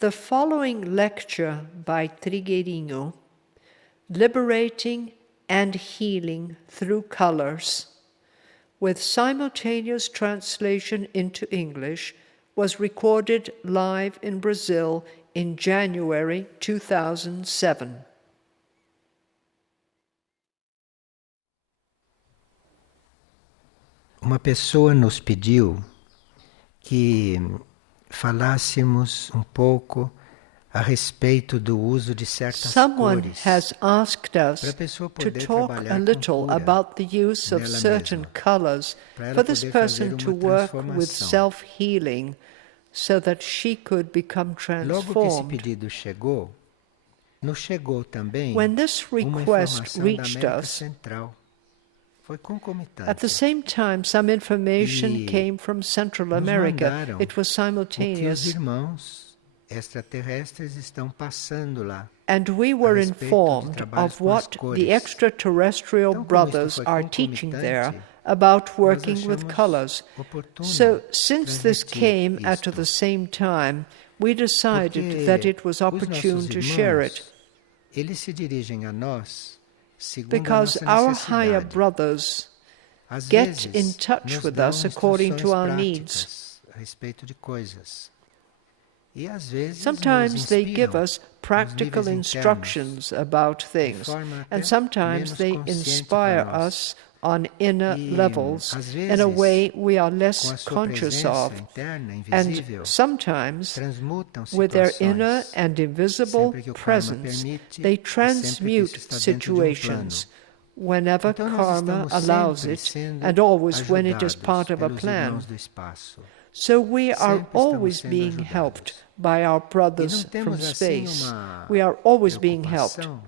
The following lecture by Trigueirinho, Liberating and Healing Through Colors, with simultaneous translation into English, was recorded live in Brazil in January 2007. Uma pessoa nos pediu que falássemos pouco a respeito do uso de certas Someone cores. has asked us Para a pessoa to poder talk trabalhar a com little cura about the use of nela certain mesma, colors para ela for this poder person fazer to uma work with transformação. self-healing so that she could become Logo que esse transformed. pedido chegou, nos chegou também When this uma request informação da reached América us, Central. Foi at the concomitante. same time, some information E came from Central Nos America. mandaram It was o que os simultaneous. irmãos extraterrestres estão passando lá. And we were respeito de informed trabalhos of com as what cores. the extraterrestrial Então, como isto brothers foi are teaching there concomitante, about nós working with achamos colors. oportuno So, since this transmitir came at isto. the same time, we decided that it was Os opportune nossos to share it, irmãos, eles se dirigem a nós segundo because a nossa our higher necessidade. brothers Às get vezes, in touch nos with dão us according to our instruções needs. práticas a respeito de coisas. E às vezes Sometimes nos they give inspiram us practical nos níveis instructions about things, forma até and sometimes menos they consciente inspire para nós. us on inner E, levels às in a vezes, way we are com less a sua conscious presença of, interna, and invisível, sometimes transmutam with their inner situações. and invisible Sempre que o karma presence, permite, they e sempre que transmute isso está dentro de situations whenever Então, nós karma estamos allows sempre it, sendo and always when it is ajudados part of a pelos plan. irmãos do espaço. So we are Sempre estamos always sendo being ajudados. helped by our E não brothers from temos assim space. uma We are always being helped. preocupação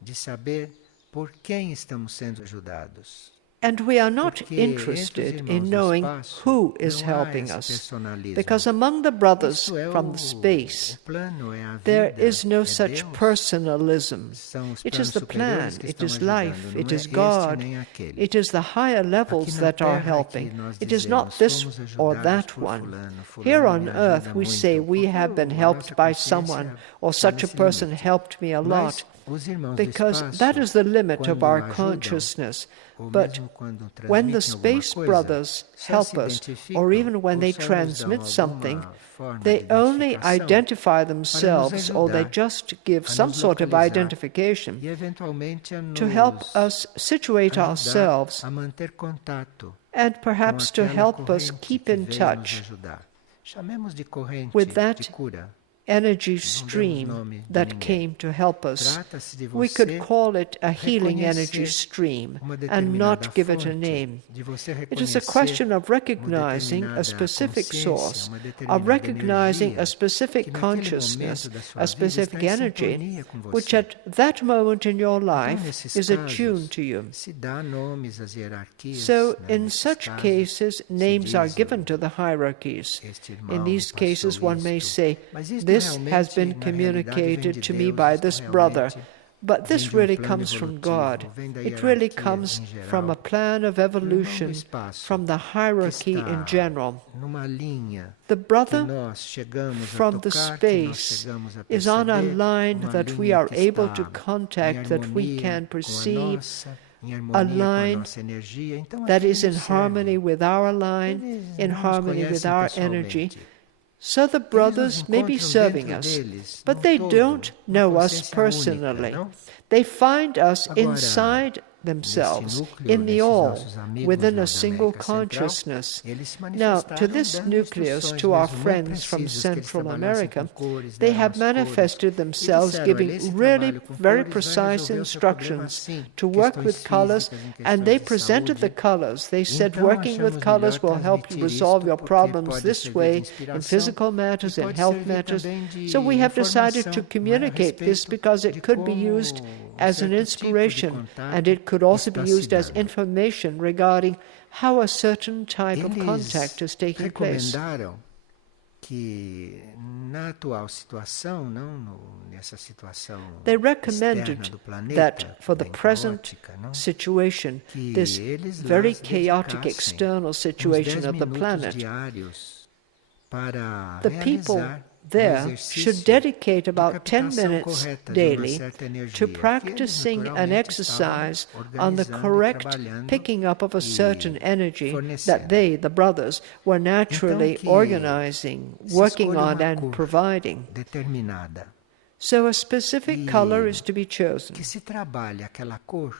de saber por quem estamos sendo ajudados. And we are not Porque entre os interested irmãos in do knowing espaço who is não há helping esse us, personalismo. because among the brothers Isto é from the space, o plano, é a there vida, is no é such Deus. personalism. São os It is planos the plan, superiores que it estão is ajudando, life, não it é is este God, nem aquele. it is the higher levels Aqui na that are Terra é que helping. nós It is dizemos, not this fomos or ajudados that por one. fulano, fulano Here on me earth ajuda we say muito, we porque have been a helped nossa by consciência someone, or está such a nesse person limite. helped me a lot, Mas os irmãos do because espaço, that is the limit of quando our ajudam, consciousness. ou But mesmo quando when the transmitem alguma space coisa, brothers só help se us, identificam or even when ou they só nos dão transmit something, alguma forma they de only identificação identify para nos themselves, or they ajudar just give a some nos sort of localizar identification e eventualmente a to help nos us situate ajudar ourselves, a manter contato and com perhaps to aquela help us corrente keep que in veio nos touch ajudar. Chamemos de corrente with that de cura. energy Não demos stream nome de that ninguém. came to help us. Trata-se de We could você call it a healing energy reconhecer stream uma and determinada not give it a fonte, name. de você It is a reconhecer question of uma recognizing a determinada specific consciência, source, uma of determinada recognizing energia a specific que naquele consciousness, momento da sua a vida está specific em energy, sintonia com which você. at that moment in your Então, life nesses is attuned casos, to you. se dá nomes às hierarquias, So, né? in Nesses such casos, cases, se names are diz, given to the hierarchies. este irmão In these passou cases, one may isto. say, Mas isto this has realmente, been na realidade, vem communicated de to me Deus, by isto this brother. realmente But vem this de really plano comes from evolutivo, God. vem da It really hierarquia comes em from a geral. plan of O irmão do evolution, espaço, from the que hierarchy está in general. numa linha The que brother nós chegamos a from the tocar, que nós space chegamos a is on a perceber, line uma that we linha are que able to está em contact, that we harmonia can com a perceive, nossa, em a harmonia com a line nossa energia. Então, that aqui is in nos harmony serve. with our line, Eles in não nos harmony with conhecem our energy. pessoalmente. So the Eles nos brothers may be encontram serving dentro us, deles, but num they todo, don't uma know us consciência personally. única, não? They find us Agora, inside neste themselves, núcleo, in the desses all, nossos amigos within lá a da single América Central, consciousness. eles se Now, manifestaram to this dando nucleus, instruções to our mesmo muito friends from precisas, que eles Central trabalhassem America, com cores, they deram have as cores, manifested e themselves disseram, olha, giving esse really trabalho com very cores vai precise resolver o seu problema instructions assim, to work questões with colors, físicas, em and they questões de presented the saúde. colors. They said Então, working with achamos colors melhor will help you transmitir resolve isto, your porque problems pode this servir de way in inspiração physical e matters, in pode health servir matters. também de So we have decided to informação, não é, a communicate this respeito because de it could be como used as an certo tipo de inspiration, and contato it could also be está se used as dando. information regarding how a certain type of Eles contact is taking place. recomendaram que na atual situação, nessa situação They externa recommended do planeta, that for the bem present caótica, não? situation, Que this eles lá very se chaotic dedicassem external uns situation 10 of the minutos planet, diários para the people realizar there should dedicate about 10 captação minutes correta de uma daily certa energia, to que eles practicing an naturalmente exercise estavam on the organizando e correct trabalhando picking up of a certain e energy fornecendo. that they, the brothers, were naturally Então, que organizing, se working escolha on uma and cor providing. determinada So a specific color is to be chosen. que se trabalhe aquela cor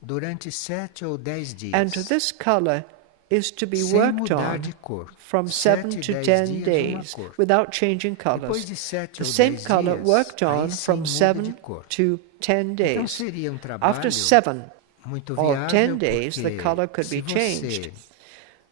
durante 7 ou 10 dias. And this color is to be sem worked mudar on de cor. from 7 to 10 10 dias, days uma cor. without changing Depois colors. de 7 The ou same 10 color dias, worked aí on sim from muda de 7 cor. to 10 Então days. seria After trabalho 7 muito or viável 10 days, the porque color could se be changed. você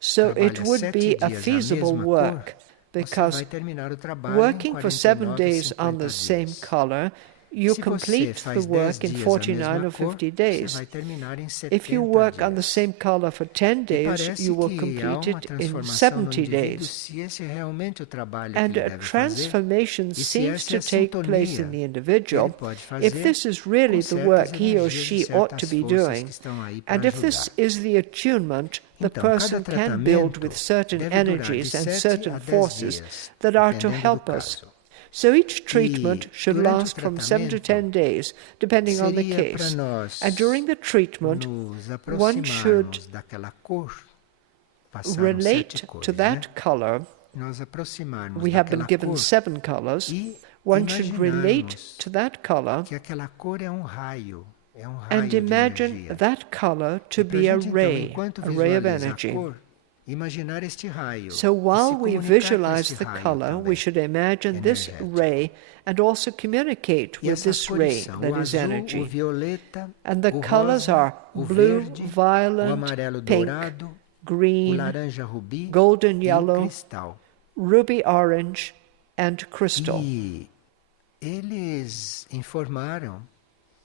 So it trabalha would 7 be a dias a feasible mesma work, cor, você because vai terminar o trabalho working em for 7 49 days on 50 the same dias. color, you Se você complete the faz 10 work in dias a 49 mesma or cor, 50 você days. vai terminar em 70 If you work on the dias. same color for 10 E days, parece you will que há complete uma it in transformação no 70 indivíduo days. se esse é realmente o trabalho que And ele a deve fazer transformation e se seems essa é to a take place in sintonia the que individual ele pode if fazer this is really com the certas work he or energias e she ought to certas be forças doing. que estão aí para And if this ajudar. is the attunement the Então, cada person can build tratamento with certain deve durar de energies and 7 certain a 10 forces dias, that are to dependendo do help us. caso. So each treatment E should durante o last from 7 to 10 tratamento, days, depending on the seria para case. nós And during the treatment, nos one should aproximarmos daquela cor, passaram relate 7 to cores, that né? color. Nós aproximarmos We have been daquela given cor 7 colors. e One should relate imaginarmos to that color que aquela cor é um raio and de imagine energia. that color to E pra be a gente, então, ray enquanto of visualiza a energy. cor, imaginar este raio So e se while we comunicar com visualize este the raio color, we também, should imagine this energético. ray and also communicate E with essas this cores ray são that o is azul, o energy. violeta, And the o colors rosa, are o blue, verde, o violet, amarelo pink, dourado, o green, laranja rubi golden e o yellow, cristal. ruby orange, and crystal. E eles informaram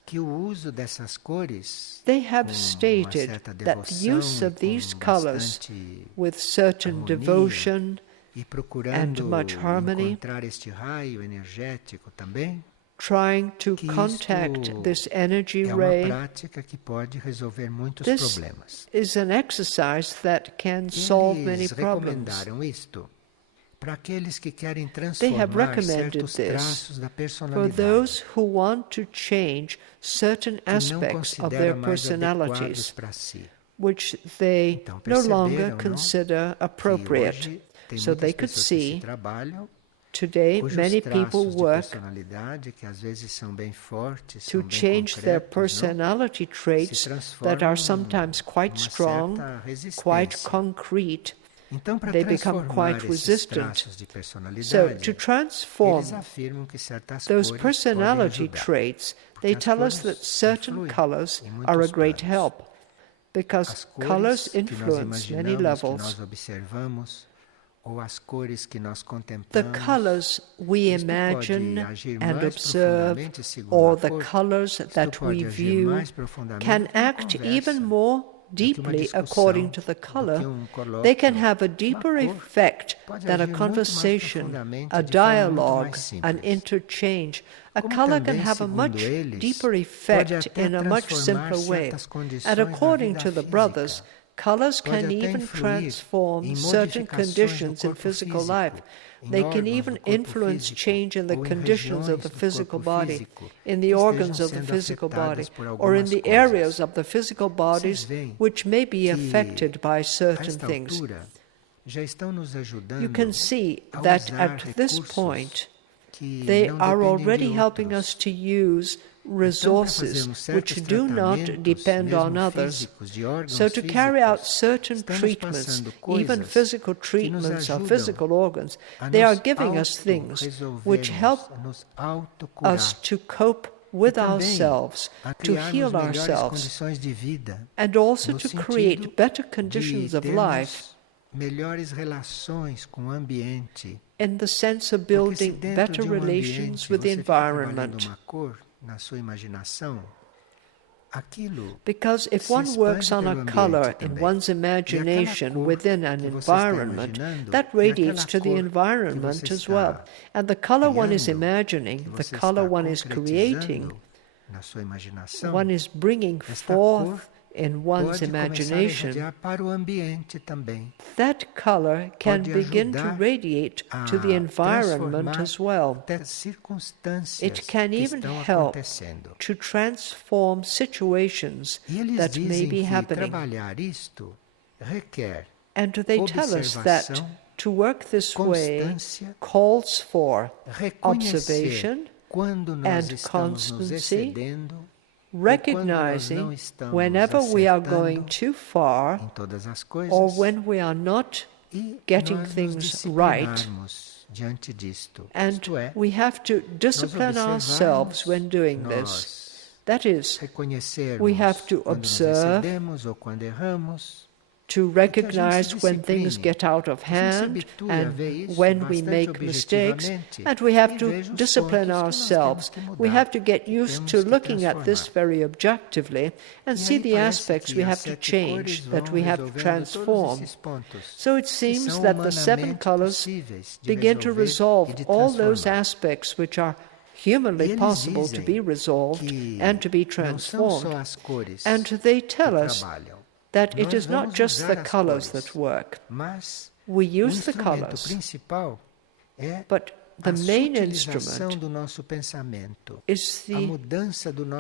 que o uso dessas cores They com have uma stated certa that the devoção use e of these com colors bastante with certain harmonia devotion e procurando and much harmony, encontrar este raio energético também, trying to que contact isto this energy é uma ray, prática que pode resolver muitos this problemas. is an exercise that can solve many Eles problems. recomendaram isto para aqueles que querem They have transformar recommended certos this traços da for personalidade those who want to change certain que não aspects of their consideram mais adequados personalities, para si. which they Então, no longer perceberam, não, consider que appropriate. hoje tem So they muitas could pessoas que se see trabalham today cujos many people traços de work personalidade que às vezes são bem fortes, to são bem change their concretos, não? personality Se traits that transformam are sometimes quite numa strong, certa quite resistência. concrete. Então, para They become transformar quite esses resistant. traços de So personalidade, to transform eles afirmam que certas those cores podem personality ajudar. traits, Porque they as tell us cores that certain influem colors em are a muitos great planos. help, because As cores colors que nós influence many imaginamos, que levels. nós observamos, ou as cores que nós The contemplamos, colors we isto pode imagine agir and mais observe, profundamente segundo or a the cor, colors isto that we pode agir view, mais profundamente can que uma act conversa, even more do que uma deeply discussão, according to the do que color. colóquio. They can have a Uma deeper cor effect pode than a agir muito mais conversation, profundamente a de forma muito dialogue, mais an simples. interchange. A Como color can também, have a segundo much eles, deeper pode effect até in a much transformar simpler way. certas condições And da according vida to the física. brothers, colors Pode can até even influir transform em certain modificações do conditions in corpo physical físico, life. em They can órgãos even do corpo influence físico, change in the ou em conditions of regiões the do physical corpo body, físico in que the organs estejam of the sendo physical body, afetadas por or in algumas the coisas. areas of the physical Vocês bodies veem which may be que, affected by a certain esta things. altura, já estão nos ajudando You can see a that usar at this recursos point, que they não are dependem already de helping outros. us to use Então, para resources fazermos which certos do not tratamentos, depend on mesmo others. físicos, de órgãos So to carry out físicos, certain estamos treatments, passando even coisas physical que nos treatments of ajudam physical organs, a they are nos giving us things which help auto-resolvermos, a nos us autocurar to cope e with também ourselves, a to criarmos heal melhores ourselves, condições de vida, and also no to sentido create better de conditions of life termos melhores relações com o ambiente. in the sense of Porque se building dentro better de relations ambiente with the você fica trabalhando environment. uma cor na sua imaginação, aquilo Because if se one works expande on pelo a ambiente color in também. one's E aquela imagination cor within an que você está environment, imaginando that é radiates aquela to the cor que environment você as well. está And the color one is criando, imagining, que the você color está one is creating, concretizando na sua imaginação, one is bringing esta cor forth in one's pode começar a imagination, irradiar para o ambiente também. that color can Pode begin to ajudar radiate to the a environment transformar as well. até as circunstâncias It can que even estão help acontecendo. to transform situations E eles that may dizem be que happening. trabalhar isto requer And they tell us that observação, to work this way constância, calls for reconhecer observation quando nós and estamos nos constancy, excedendo, recognizing estamos whenever we are going acertando too far em todas as or coisas, when we are not e getting nós nos things right. disciplinarmos diante disto. And Isto é, we have to discipline ourselves when doing this. nós That is, reconhecermos we have to quando nos observe, excedemos ou quando erramos, to recognize when things get out of hand and when we make mistakes, and we have to discipline ourselves. We have to get used to looking at this very objectively and see the aspects we have to change, that we have to transform. So it seems that the 7 colors begin to resolve all those aspects which are humanly possible to be resolved and to be transformed. And they tell us that it is not just the colors that work. We use the colors, but the main instrument is the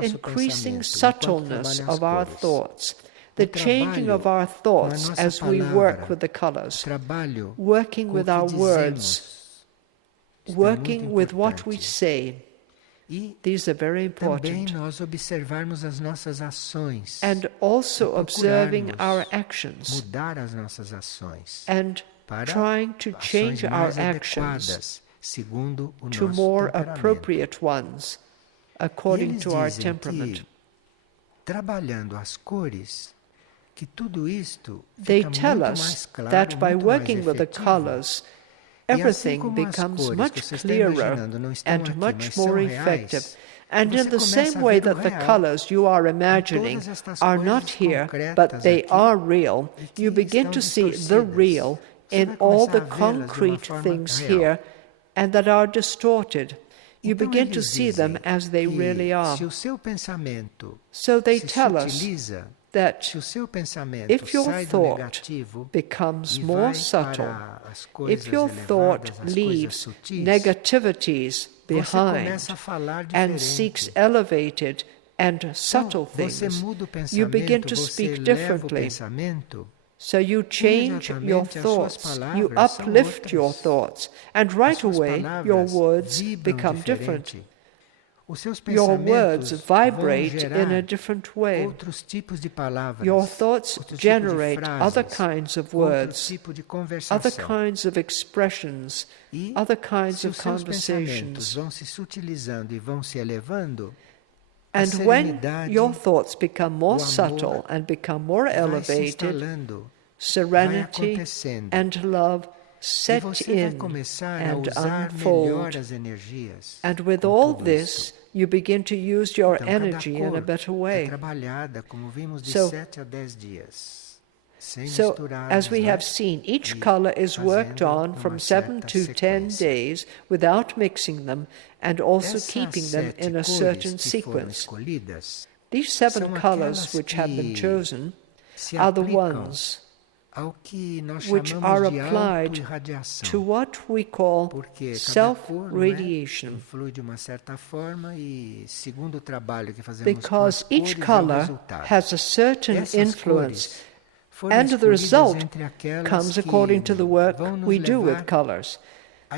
increasing subtleness of our thoughts, the changing of our thoughts as we work with the colors, working with our words, working with what we say. These are very important. Nós observarmos as nossas ações, and also observing our actions, mudar as nossas ações, and trying to change our actions to more appropriate ones according to our temperament. Trabalhando as cores, que tudo isto they fica tell muito us mais claro, that by muito working mais with the efetivo. colors, everything becomes much clearer and much more effective. And in the same way that the colors you are imagining are not here, but they are real, you begin to see the real in all the concrete things here and that are distorted. You begin to see them as they really are. So they tell us that if your thought becomes more subtle, if your thought leaves negativities behind and seeks elevated and subtle things, you begin to speak differently. So you change your thoughts, you uplift your thoughts, and right away your words become different. Your words vibrate in a different way. Your thoughts generate other kinds of words, other kinds of expressions, other kinds of conversations. And when your thoughts become more subtle and become more elevated, serenity and love set in and unfold. And with all this, you begin to use your energy in a better way. So, as we have seen, each color is worked on from 7 to 10 days without mixing them and also keeping them in a certain sequence. These 7 colors which have been chosen are the ones which are applied to what we call self-radiation. Because each color has a certain influence, and the result comes according to the work we do with colors.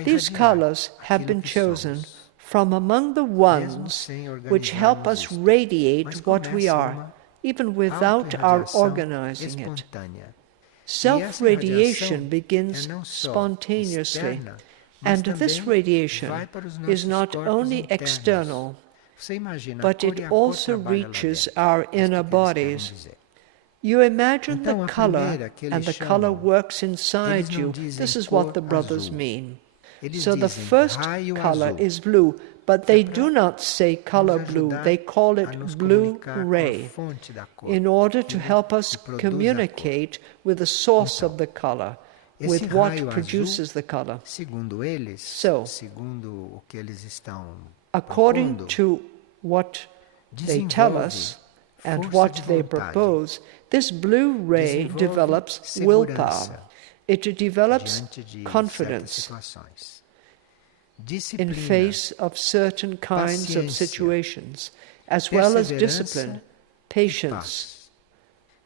These colors have been chosen from among the ones which help us radiate what we are, even without our organizing it. Self-radiation begins spontaneously, and this radiation is not only external, but it also reaches our inner bodies. You imagine the color, and the color works inside you. This is what the brothers mean. So the first color is blue, but they do not say color blue, they call it blue ray, in order to help us communicate with the source of the color, with what produces the color. So, according to what they tell us, and força what de they vontade. propose, this blue ray Desenvolve develops willpower. segurança It develops diante de certas confidence situações. in Disciplina, face of certain kinds of paciência, situations, as well as discipline, perseverança e patience, paz.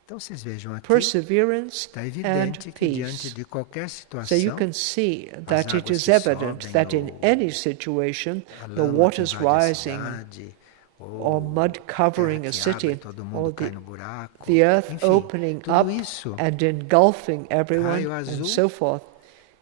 Então vocês vejam aqui, perseverance, está and evidente que diante peace. de qualquer So you situação, can see that as it águas is que evident sobem, that in ou any situation, a the lama que waters invade a rising, cidade, or ou mud a covering terra a que abre e city, todo or mundo cai no buraco. the earth Enfim, opening tudo up isso and engulfing everyone, raio and azul so forth.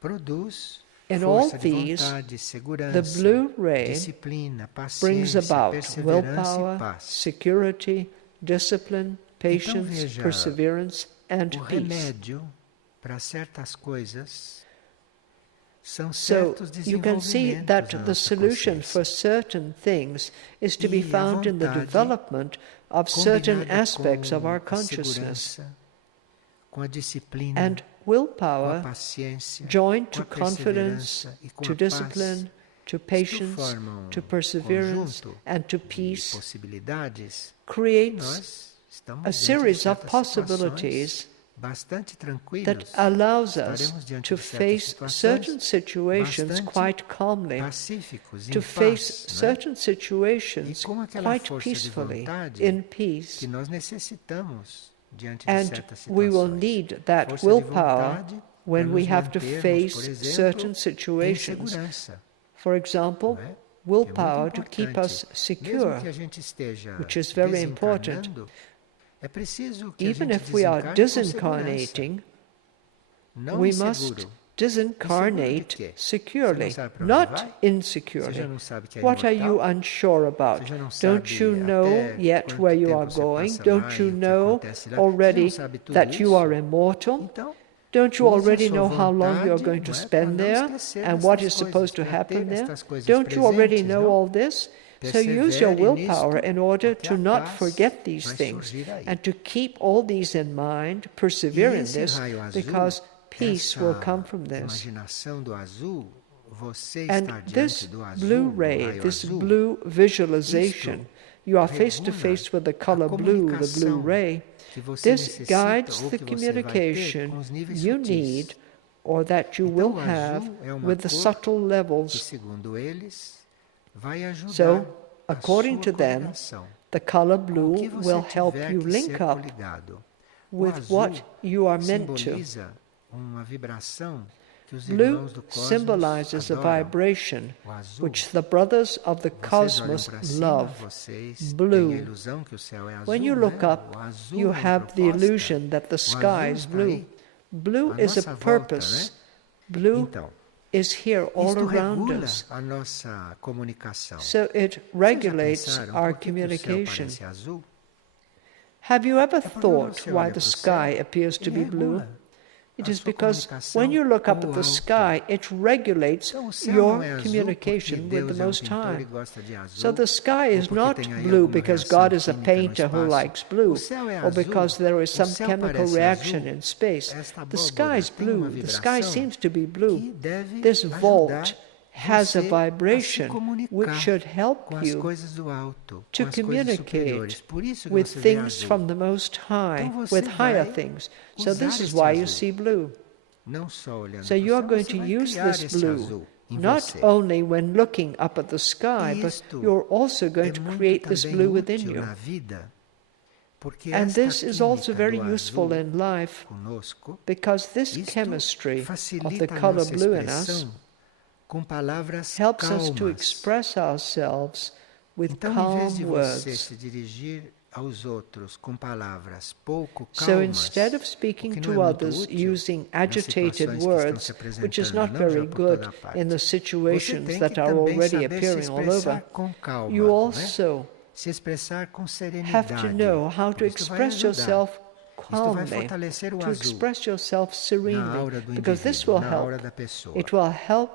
produz In all força de these, vontade, the segurança, blue ray disciplina, brings paciência, about perseverança e willpower, paz. security, discipline, patience, veja perseverance, and O peace. remédio para certas coisas são So certos you can see desenvolvimentos that na the nossa solution for consciência. certain things is to be E a found in the vontade development of certain combinada aspects of our com a consciousness. segurança, com a disciplina, And com a willpower, paciência, joined com to a confidence, perseverança e com to a paz, discipline, to isto patience, forma to um perseverance, conjunto and to de peace, possibilidades que creates nós estamos a diante de series of certas possibilities situações bastante that tranquilos, allows us estaremos diante to de certas face certain situações situations bastante quite calmly, pacíficos, to em face paz, não é? certain situations E com aquela quite força de peacefully, vontade in peace. que nós necessitamos diante de And certas we will situações. need that Força de willpower vontade when para we nos have to mantermos, face por exemplo, certain em situations. segurança, For example, não é? willpower Que é to muito keep us importante. Mesmo secure, que a gente esteja which is very important. desencarnando, é preciso que a Even gente if we are desencarne com segurança. disincarnating, Não we inseguro. must Inseguro de disincarnate quê? securely, Você não sabe para onde not vai? Você já insecurely. não sabe que é What are you imortal? unsure about? Você já não Don't sabe you know até yet quanto where you tempo are você going? passa Don't lá you e o que know acontece lá? Você já already não sabe tudo that you isso? are immortal? Então, Don't you use a already sua know how long you are vontade, going to não é, para spend não there esquecer and what destas is supposed to coisas, para happen ter there? estas coisas Don't you already presentes, know não? all this? So use your Persevere willpower nisto, in order porque to a not paz forget these vai things surgir aí. and to keep all these in mind, persevere E in esse this, raio azul, because peace will come essa from this. imaginação do azul, você And estar diante this do blue azul, do ray, raio this azul, blue visualization, you are face to regula face with the a color blue, the blue comunicação ray. que você This necessita guides ou the que você vai ter communication com os níveis you sutis. need or that you Então, will o have azul é uma with the cor subtle que, levels. segundo eles, vai ajudar So, a according sua to them, coligação. the color Com o blue que você will help tiver you que link ser up coligado. O with azul what you are meant to. simboliza uma vibração que os Blue irmãos do cosmos symbolizes a adoram. vibration O azul, which the brothers of the vocês olham cosmos para cima, love. vocês têm a Blue. ilusão que o céu é azul, When you né? look up, O azul you é uma have the proposta. illusion that the O sky azul is está blue. aí, Blue à is a nossa volta, purpose. né? Blue Então, is here all isto around regula us. a nossa comunicação. So it Vocês já regulates pensaram our por que que o céu communication. parece azul? Have you ever É porque quando thought você why olha the para o sky céu, appears to ele be blue? regula It a is sua because comunicação when you look up com at o the alto. sky, it regulates Então, o céu your não é azul communication porque with the Deus é um Most pintor e High. gosta de azul, So the sky ou is porque not tem aí blue alguma because reação God is a química no painter who espaço. likes blue, O céu é or azul, because there is o some céu chemical parece reaction azul. in space. Esta The sky abóbora is tem uma blue. The sky vibração seems to be blue. que deve This ajudar vault has a você a se vibration which comunicar should help com as you coisas do alto, to com as coisas superiores. communicate Por isso que with você vê things azul. from the Most High, Então você with higher vai things. So usar this is este why you azul. see blue. Não só olhando So para o you are céu, going você to vai use criar this este blue azul em not você. only when looking up at the sky, but Isto you're also going é to muito create this também blue within útil you. na vida, porque And esta this is also química very do useful azul in life conosco, because this isto chemistry of the facilita a color nossa blue in us expressão com palavras helps us to calmas. express ourselves with Então, em vez calm de você words. se dirigir aos outros com palavras pouco So calmas, instead of o speaking que não to é muito others útil using nas agitated situações que estão words, se which is apresentando, not não very já por good toda parte. in the Você situations tem that que are também already saber se appearing all over, expressar com calma, you né? also Se expressar com serenidade. have to know how to Isto vai express ajudar. yourself Isto vai calmly, fortalecer o to azul express yourself na serenely, aura do because this indivíduo, will na aura help. da pessoa. It will help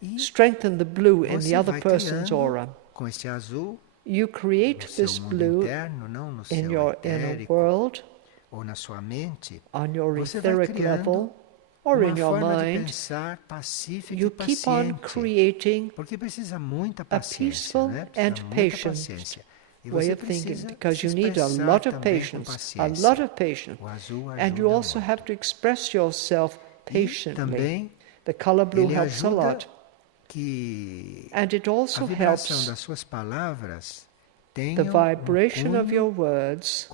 E strengthen the blue in the você other vai person's criando aura. com este azul You create no seu this mundo blue interno, não no in céu your inner etérico, world, ou na sua mente. on your Você vai etheric criando level, or in uma your forma de mind. pensar pacífica You e keep on paciente. creating Porque precisa muita a paciência, peaceful né? and Precisa muita patient paciência. way of thinking, because you need a lot of patience, and you also have to express yourself patiently. The color blue helps a lot. And it also helps the vibration of your words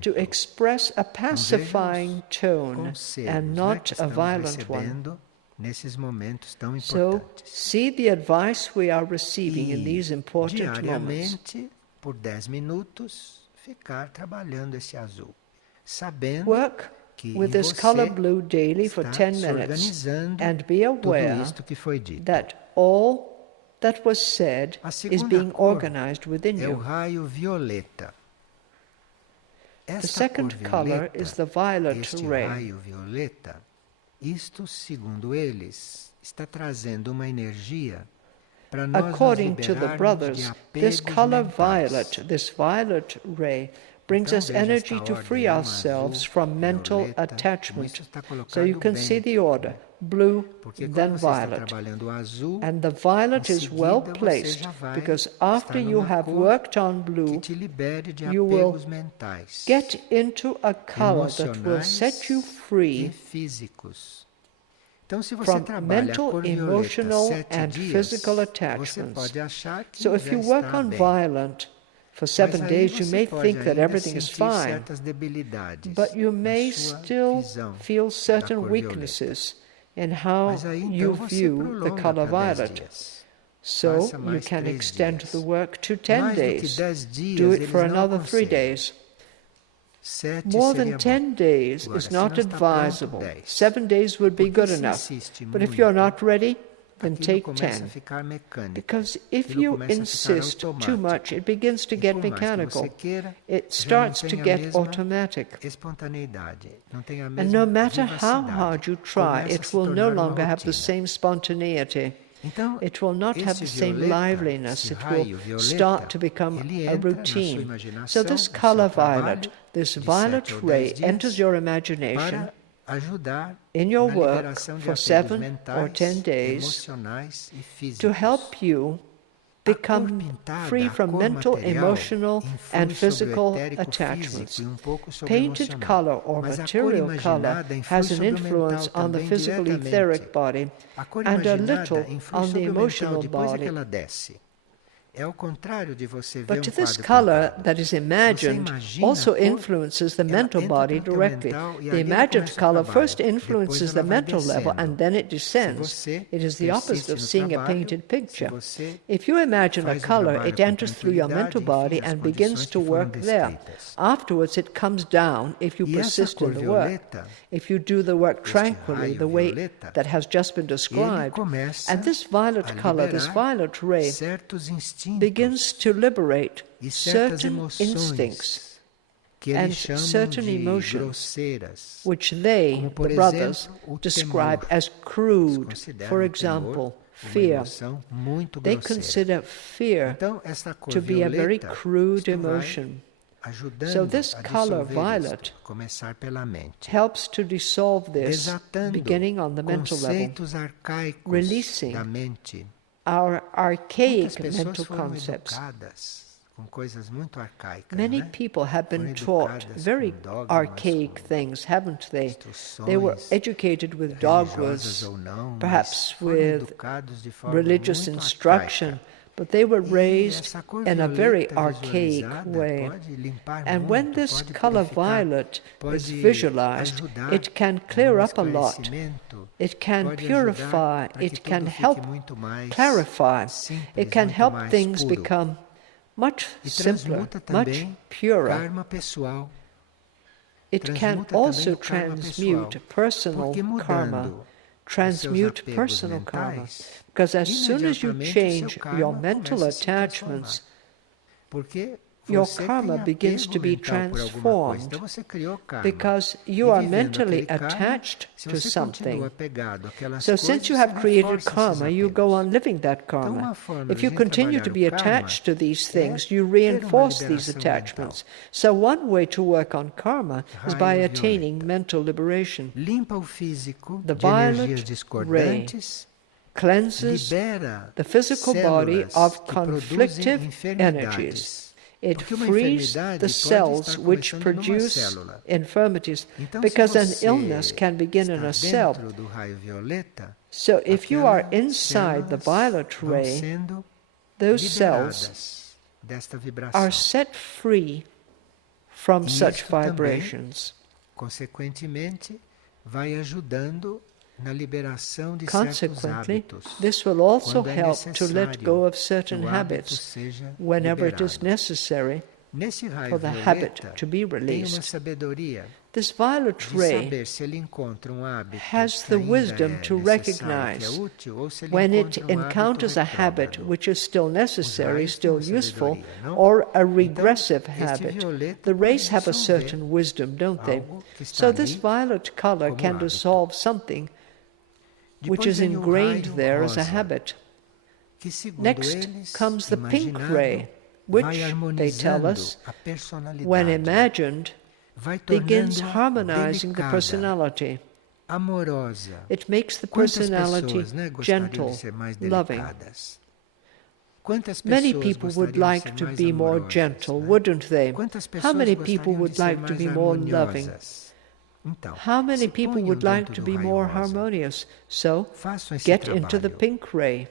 to express a pacifying tone and not a violent one. So, see the advice we are receiving in these important moments. Work with this color blue daily for 10 minutes and be aware that all that was said is being organized within you. The second color is the violet ray. According to the brothers, this color violet, this violet ray, brings us energy to free ourselves from mental attachment. So you can see the order, blue, then violet. And the violet is well placed because after you have worked on blue, you will get into a color that will set you free from mental, emotional, and physical attachments. So if you work on violet for 7 days, you may think that everything is fine, but you may still feel certain weaknesses in how you view the color violet. So you can extend the work to 10 days. Do it for another 3 days. More than 10 days is not advisable. 7 days would be good enough. But if you're not ready, then take 10. Because if you insist too much, it begins to get mechanical. It starts to get automatic. And no matter how hard you try, it will no longer have the same spontaneity. It will not have the same liveliness. It will start to become a routine. So this color violet, this violet ray enters your imagination in your work for 7 or 10 days to help you become free from mental, emotional, and physical attachments. Painted color or material color has an influence on the physical etheric body and a little on the emotional body. But this color that is imagined also influences the mental body directly. The imagined color first influences the mental level and then it descends. It is the opposite of seeing a painted picture. If you imagine a color, it enters through your mental body and begins to work there. Afterwards, it comes down if you persist in the work. If you do the work tranquilly, the way that has just been described, and this violet color, this violet ray, begins to liberate certain instincts and certain emotions, which they, the brothers, describe as crude. For example, fear. They consider fear to be a very crude emotion. So this color violet helps to dissolve this, beginning on the mental level, releasing our archaic mental concepts. Many people have been taught very archaic things, haven't they? They were educated with dogmas, perhaps with religious instruction, but they were raised in a very archaic way. And when this color violet is visualized, it can clear up a lot. It can purify, it can help clarify, it can help things become much simpler, much purer. It can also transmute personal karma. Transmute personal karma. Because as soon as you change your mental attachments, your karma begins to be transformed because you are mentally attached to something. So since you have created karma, you go on living that karma. If you continue to be attached to these things, you reinforce these attachments. So one way to work on karma is by attaining mental liberation. The violet ray cleanses the physical body of conflictive energies. It frees the cells which produce infirmities, because an illness can begin in a cell. So if you are inside the violet ray, those cells are set free from such vibrations. Consequentemente, vai ajudando na liberação de certos Consequently, hábitos, this will also quando é help to let necessário go of certain que o hábito habits seja whenever it is liberado. necessary Nesse raio for the habit violeta, to be tem uma released. sabedoria This violet de ray saber se ele encontra hábito has que the ainda wisdom é to necessário, que é recognize útil, ou se ele when it encontra encounters a hábito habit retrógrado. which is still necessary, Os raios têm still uma useful, sabedoria, não? or a Então, regressive este habit. violeta The pode rays have a dissolver certain wisdom, don't they? algo que está So this ali violet color como can hábito. dissolve something which Depois is vem o ingrained raio there as a rosa, habit. que segundo Next eles, comes the pink imaginado, ray, which, vai they tell harmonizando us, a personalidade, when imagined, vai begins tornando-a harmonizing the delicada, personality. amorosa. It makes the Quantas personality pessoas, gostariam gentle, de ser mais loving. delicadas? Quantas Many pessoas people would gostariam de like ser to mais be more amorosas, gentle, né? wouldn't they? Quantas How pessoas many people gostariam de would ser like to mais be more loving? harmoniosas? Então, How many se people ponham would like dentro to do be raio more rosa. harmonious? So, Façam esse get into the trabalho. pink ray.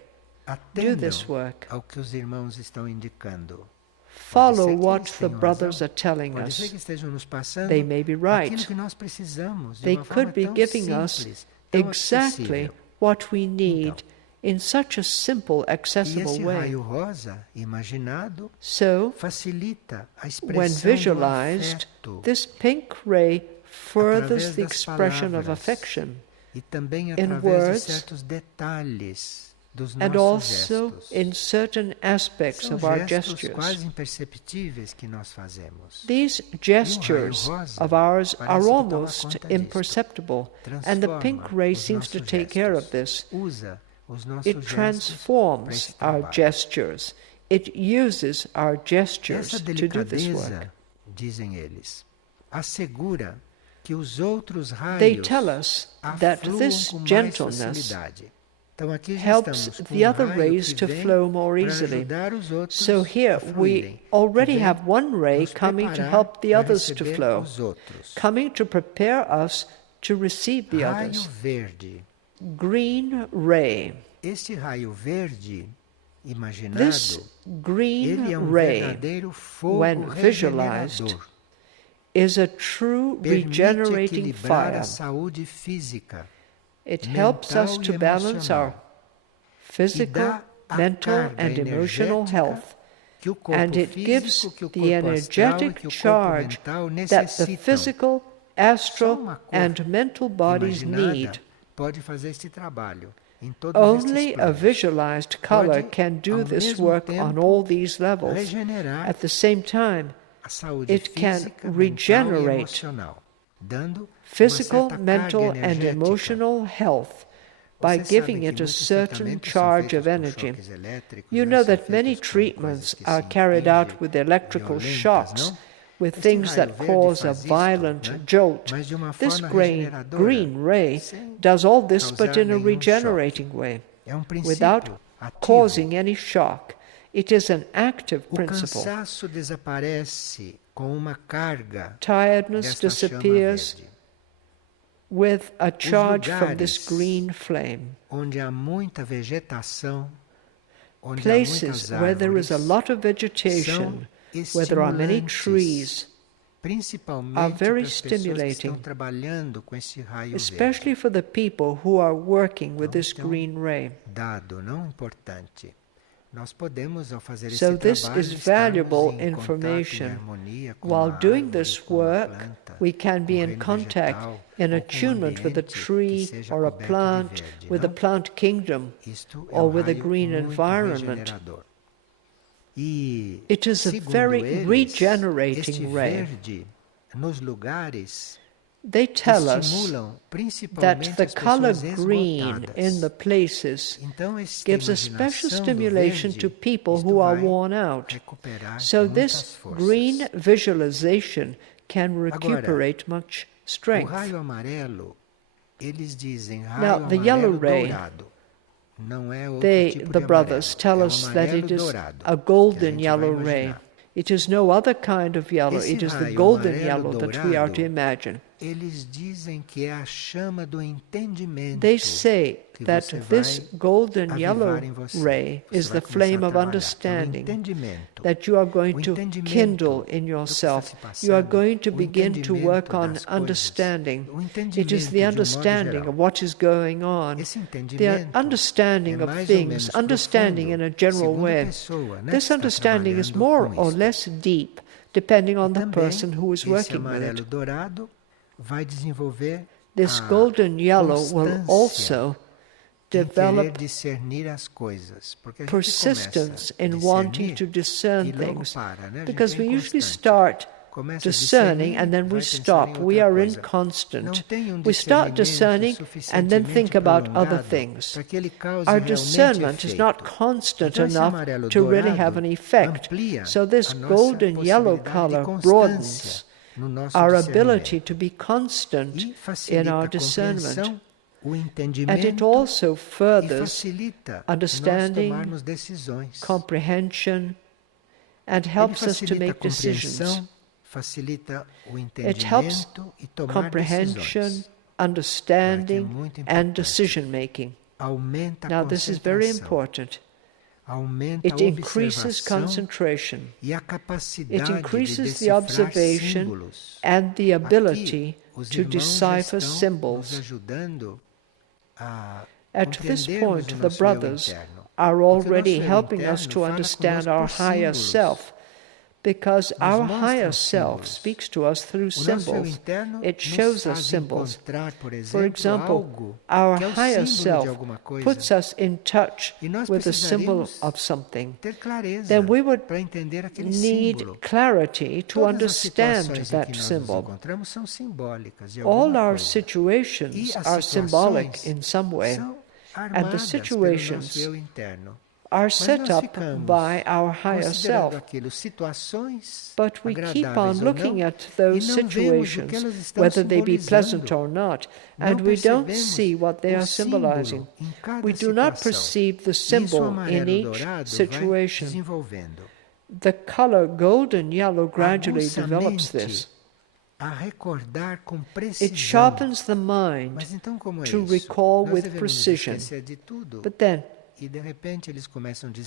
Do Atendam this work. ao que os irmãos estão indicando. Follow what the brothers are telling Pode ser us. que estejam nos passando They may be aquilo right. que nós precisamos de They uma forma could be tão giving us simples, tão exactly acessível. what we need in such a simple, E accessible esse way. raio rosa, imaginado, So, facilita a when expressão do visualized, afeto this pink ray furthers através the das expression of palavras affection e também in através de words certos detalhes dos and nossos also gestos. in certain aspects São of our gestos gestures. quase imperceptíveis que nós fazemos. These gestures of ours are almost imperceptible, and the pink ray seems to take care of this. Usa os nossos It gestos transforms para esse our trabalho. gestures. It uses our gestures Essa to do this work. delicadeza, dizem eles, assegura que os outros They raios tell us that afluam this com mais gentleness facilidade. Então aqui já helps estamos com the other raio rays que to vem flow more para easily. ajudar os outros So here a fluírem, we already que vem have one ray nos coming to preparar help the para others to receber flow, os outros. coming to prepare us to receive the Raio others. verde. Green ray. Este raio verde imaginado, This ele green é ray, verdadeiro fogo when visualized, regenerador. is a true Permite regenerating equilibrar fire. a saúde física, It helps us mental to e balance our emocional. physical, dá a mental, carga and emotional energética health, que o corpo and it físico, gives que o the corpo astral e energetic que o corpo charge mental that the necessitam. physical, Só astral, uma cor and mental bodies imaginada need. pode fazer este trabalho em todos Only estes a planos. visualized color Pode, can do ao this mesmo work on tempo, all these levels. regenerar At the same time, a saúde it can física, mental e regenerate emocional, dando physical, uma certa mental, carga and energética. emotional health by Vocês giving sabem it que a muitos certain tratamentos charge são of feitos com energy. choques elétricos, You né? know São that many feitos com treatments coisas que are se carried out impingem, with electrical violentas, shocks, não? with Este things raio that verde cause a faz isto, violent né? jolt. Mas de uma This forma green regeneradora, ray sem does all this but causar in a nenhum regenerating choque. way, É um without princípio ativo. causing any shock. It is an active O principle. cansaço desaparece com uma carga Tiredness desta chama disappears verde. with a charge from this lugares green flame. Onde há muita vegetação, onde há Places muitas where there is a árvores, lot of vegetation, são where there are many estimulantes, trees, are principalmente very para as pessoas que estão stimulating, trabalhando com esse raio especially verde. for the people who are working with Então, this green ray. Dado não importante. Nós podemos, ao fazer So esse this trabalho, is estarmos valuable em contato, em information. harmonia com While uma doing árvore, this com uma work, planta, we can be com o in reino contact, vegetal, in ou com um attunement with a ambiente que tree seja or a coberto de plant, verde, with the não? plant kingdom, Isto é or um with a raio green muito environment. regenerador. E, It is a segundo very eles, regenerating este ray. verde nos lugares They tell us estimulam that principalmente the as color pessoas green in the esgotadas. places Então, esta gives a special imaginação do stimulation verde, to people isto who are vai worn out. recuperar So muitas this forças. green visualization can recuperate much O strength. raio amarelo, eles dizem raio Now, the yellow amarelo ray, dourado. the brothers, tell us that it is a golden yellow ray. It is no other kind of yellow. It is the golden yellow that we are to imagine. They say that this golden yellow ray is the flame of understanding that you are going to kindle in yourself. You are going to begin to work on understanding. It is the understanding of what is going on, the understanding of things, understanding in a general way. This understanding is more or less deep, depending on the person who is working with it. This golden yellow will also develop persistence in wanting to discern things, because we usually start discerning and then we stop. We are inconstant. We start discerning and then think about other things. Our discernment is not constant enough to really have an effect. So this golden yellow color broadens our ability to be constant in our discernment. And it also furthers understanding, comprehension, and helps us to make decisions. It helps comprehension, understanding, and decision-making. Now, this is very important. It increases concentration. It increases the observation and the ability to decipher symbols. At this point, the brothers are already helping us to understand our higher self, because our higher self speaks to us through symbols. It shows us symbols. For example, our higher self puts us in touch with the symbol of something. Then we would need clarity to understand that symbol. All our situations are symbolic in some way, and the situations are set up by our higher self. But we keep on looking at those situations, whether they be pleasant or not, and we don't see what they are symbolizing. We do not perceive the symbol in each situation. The color golden yellow gradually develops this. It sharpens the mind to recall with precision. But then,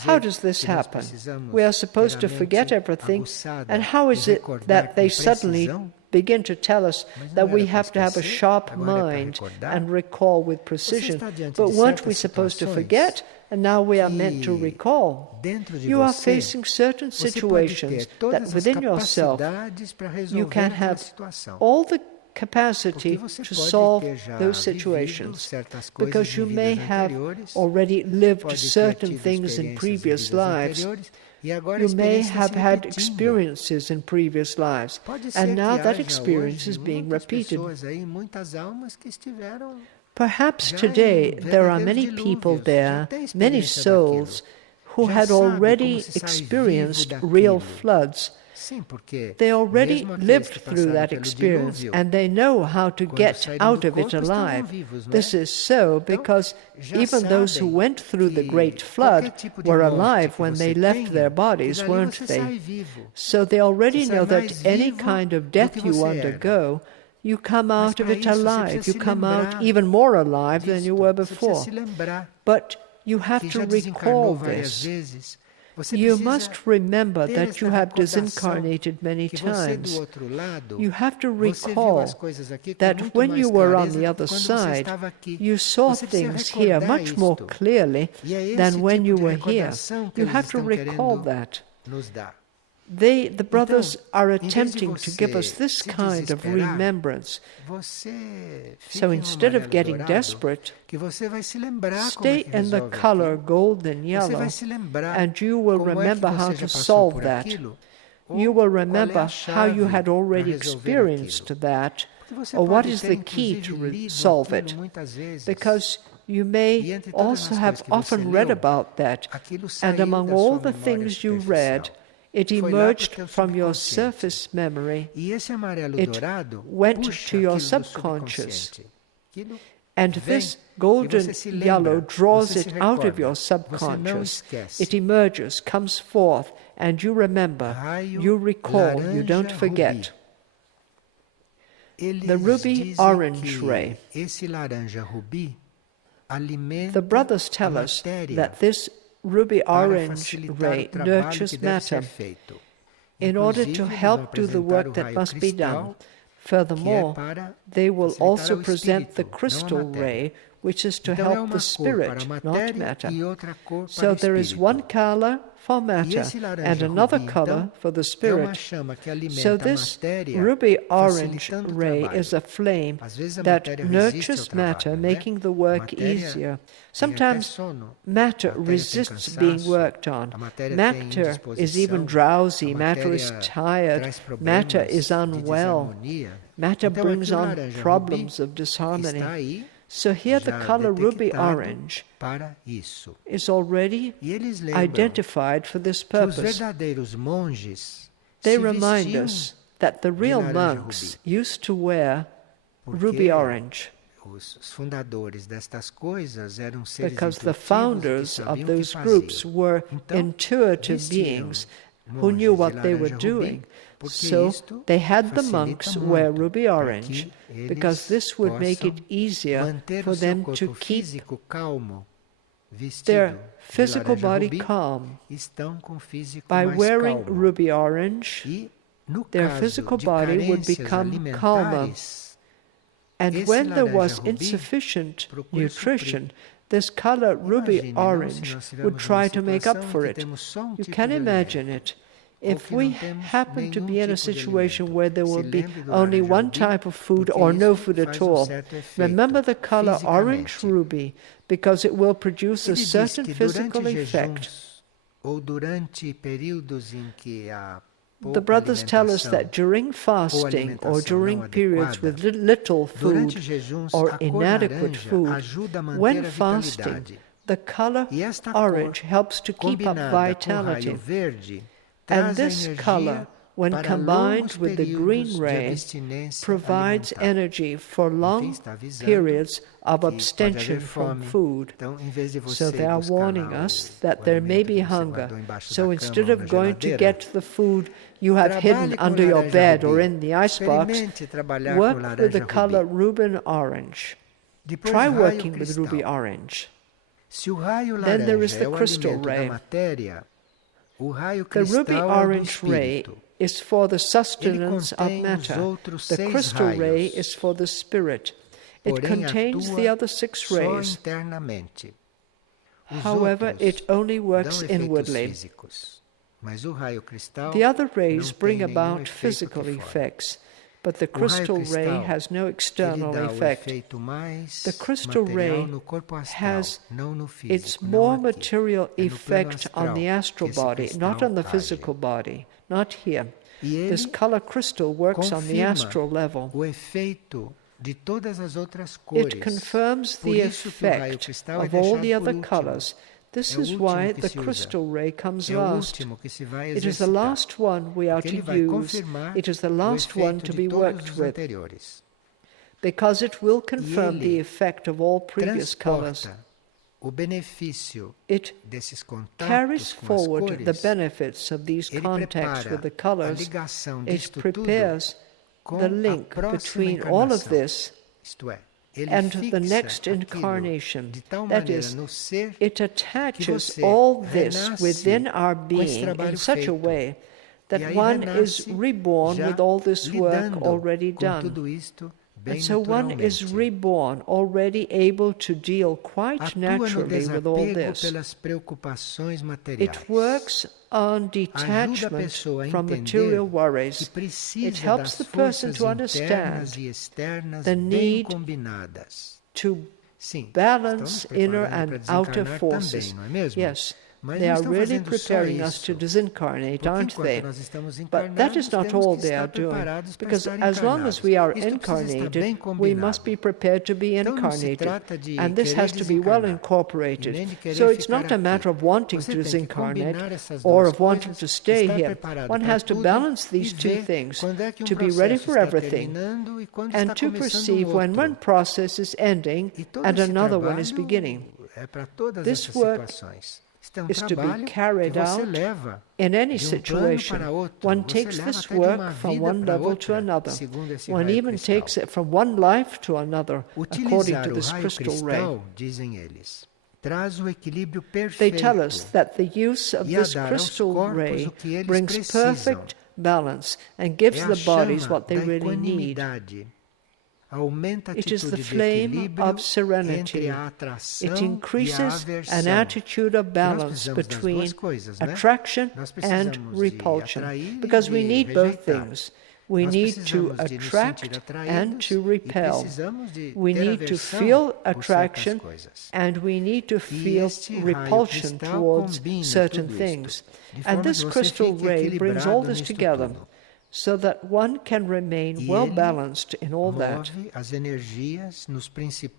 how does this happen? We are supposed to forget everything, and how is it that they suddenly begin to tell us that we have to have a sharp mind and recall with precision? But weren't we supposed to forget, and now we are meant to recall? You are facing certain situations that within yourself you can have all the capacity to solve those situations, because you may have already lived certain things in previous lives. You may have had experiences in previous lives, and now that experience is being repeated. Perhaps today there are many people there, many souls, who had already experienced real floods. They already lived through that experience, and they know how to get out of it alive. This is so because even those who went through the great flood were alive when they left their bodies, weren't they? So they already know that any kind of death you undergo, you come out of it alive. You come out even more alive than you were before. But you have to recall this. You must remember that you have disincarnated many times. You have to recall that when you were on the other side, you saw things here much more clearly than when you were here. You have to recall that. The brothers are attempting to give us this kind of remembrance. So instead of getting desperate, stay in the color golden yellow, and you will remember how to solve that. You will remember how you had already experienced that, or what is the key to solve it. Because you may also have often read about that, and among all the things you read, it emerged from your surface memory. It went to your subconscious. And this golden yellow draws it out of your subconscious. It emerges, comes forth, and you remember, you recall, you don't forget. The ruby orange ray. The brothers tell us that this ruby orange ray nurtures matter in order to help do the work that must be done. Furthermore, they will also present the crystal ray, which is to help the spirit, not matter. So there is one color for matter and another color for the spirit. So this ruby orange ray is a flame that nurtures matter, making the work easier. Sometimes matter resists being worked on. Matter is even drowsy. Matter is tired. Matter is unwell. Matter brings on problems of disharmony. So here the color ruby orange is already identified for this purpose. They remind us that the real monks used to wear ruby orange because the founders of those groups were intuitive beings who knew what they were doing. So they had the monks wear ruby orange because this would make it easier for them to keep their physical body calm. By wearing ruby orange, their physical body would become calmer. And when there was insufficient nutrition, this color ruby orange would try to make up for it. You can imagine it. If we happen to be in a situation where there will be only one type of food or no food at all, remember the color orange ruby because it will produce a certain physical effect. The brothers tell us that during fasting or during periods with little food or inadequate food, when fasting, the color orange helps to keep up vitality. And this color, when combined with the green ray, provides energy for long periods of abstention from food. So they are warning us that there may be hunger. So instead of going to get the food you have hidden under your bed or in the icebox, work with the color ruby orange. Try working with ruby orange. Then there is the crystal ray. The ruby orange ray is for the sustenance of matter. The crystal ray is for the spirit. It contains the other 6 rays. However, it only works inwardly. The other rays bring about physical effects, but the crystal ray has no external effect. The crystal ray has its more material effect on the astral body, not on the physical body, not here. This color crystal works on the astral level. It confirms the effect of all the other colors. This is why the crystal ray comes last. It is the last one we are to use. It is the last one to be worked with, because it will confirm the effect of all previous colors. It carries forward the benefits of these contacts with the colors. It prepares the link between all of this and the next incarnation. That is, it attaches all this within our being in such a way that one is reborn with all this work already done. And so one is reborn already able to deal quite naturally with all this. It works on detachment from material worries. It helps the person to understand the need to balance inner and outer forces. Yes, They are really preparing us to disincarnate, aren't they? But that is not all they are doing, because as long as we are incarnated, we must be prepared to be incarnated, and this has to be well incorporated. So it's not a matter of wanting to disincarnate or of wanting to stay here. One has to balance these two things, to be ready for everything, and to perceive when one process is ending and another one is beginning. This work is to be carried out in any situation. One takes this work from one level to another. One even takes it from one life to another, according to this crystal ray. They tell us that the use of this crystal ray brings perfect balance and gives the bodies what they really need. It is the flame of serenity. It increases an attitude of balance between attraction and repulsion, because we need both things. We need to attract and to repel. We need to feel attraction and we need to feel repulsion towards certain things. And this crystal ray brings all this together, so that one can remain well-balanced in all that.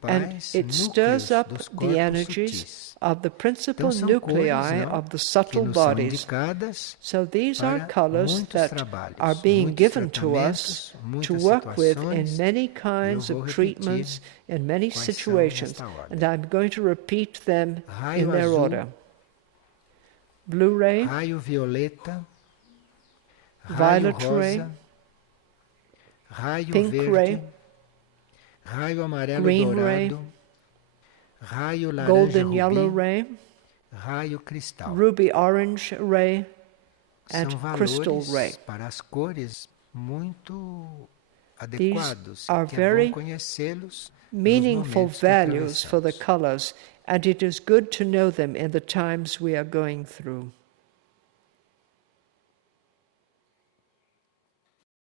And it stirs up the energies of the principal nuclei of the subtle bodies. So these are colors that are being given to us to work with in many kinds of treatments, in many situations. And I'm going to repeat them in their order. Blue ray, violet ray, pink ray, green ray, golden yellow ray, ruby orange ray, and crystal ray. These are very meaningful values for the colors, and it is good to know them in the times we are going through.